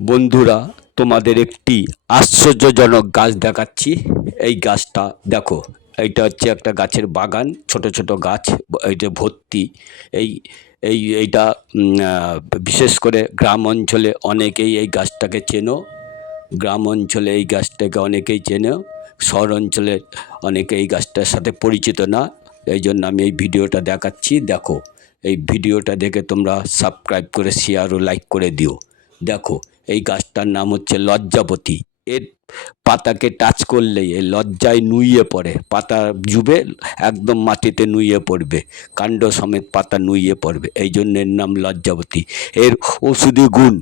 বন্ধুরা, তোমাদের একটি আশ্চর্যজনক গাছ দেখাচ্ছি। এই গাছটা দেখো, এইটা হচ্ছে একটা গাছের বাগান, ছোট ছোট গাছ এইটা ভর্তি। এই এইটা বিশেষ করে গ্রাম অঞ্চলে অনেকেই এই গাছটাকে চেনো। গ্রাম অঞ্চলে এই গাছটাকে অনেকেই চেনো, শহর অঞ্চলে অনেকে এই গাছটার সাথে পরিচিত না। এই জন্য আমি এই ভিডিওটা দেখাচ্ছি। দেখো, এই ভিডিওটা দেখে তোমরা সাবস্ক্রাইব করে শেয়ার ও লাইক করে দিও। দেখো, এই গাছটার নাম হচ্ছে লজ্জাপতি। এর পাতাকে টাচ করলেই এই লজ্জায় নুইয়ে পড়ে, পাতা জুবে একদম মাটিতে নুইয়ে পড়বে, কাণ্ড সমেত পাতা নুইয়ে পড়বে, এই জন্য এর নাম লজ্জাপতি। এর ওষুধি গুণ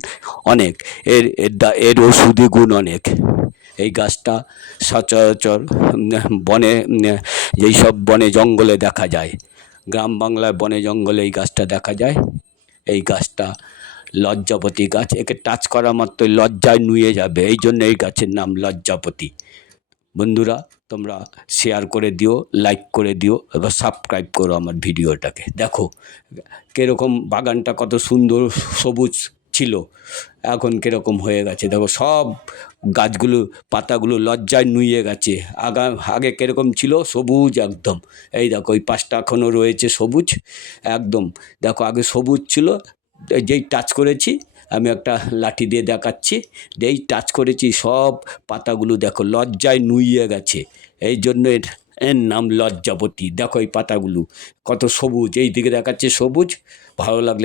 অনেক, এর ওষুধি গুণ অনেক। এই গাছটা সচরাচর বনে, যেই সব বনে জঙ্গলে দেখা যায়, গ্রাম বাংলায় বনে জঙ্গলে এই গাছটা দেখা যায়। এই গাছটা লজ্জাপতি গাছ, একে টাচ করা মাত্রই লজ্জায় নুয়ে যাবে, এই জন্য এই গাছের নাম লজ্জাপতি। বন্ধুরা, তোমরা শেয়ার করে দিও, লাইক করে দিও, এবার সাবস্ক্রাইব করো আমার ভিডিওটাকে। দেখো কীরকম বাগানটা কত সুন্দর সবুজ ছিল, এখন কীরকম হয়ে গেছে। দেখো সব গাছগুলো পাতাগুলো লজ্জায় নুয়ে গেছে। আগে কীরকম ছিল, সবুজ একদম। এই দেখো ওই পাশটা এখনও রয়েছে সবুজ একদম। দেখো আগে সবুজ ছিল, যেই টাচ করেছি, আমি একটা লাঠি দিয়ে দেখাচ্ছি, যেই টাচ করেছি সব পাতাগুলো দেখো লজ্জায় নুইয়ে গেছে। এই জন্য এর নাম লজ্জাপতি। দেখো এই পাতাগুলো কত সবুজ, এই দিকে দেখাচ্ছে সবুজ। ভালো লাগলে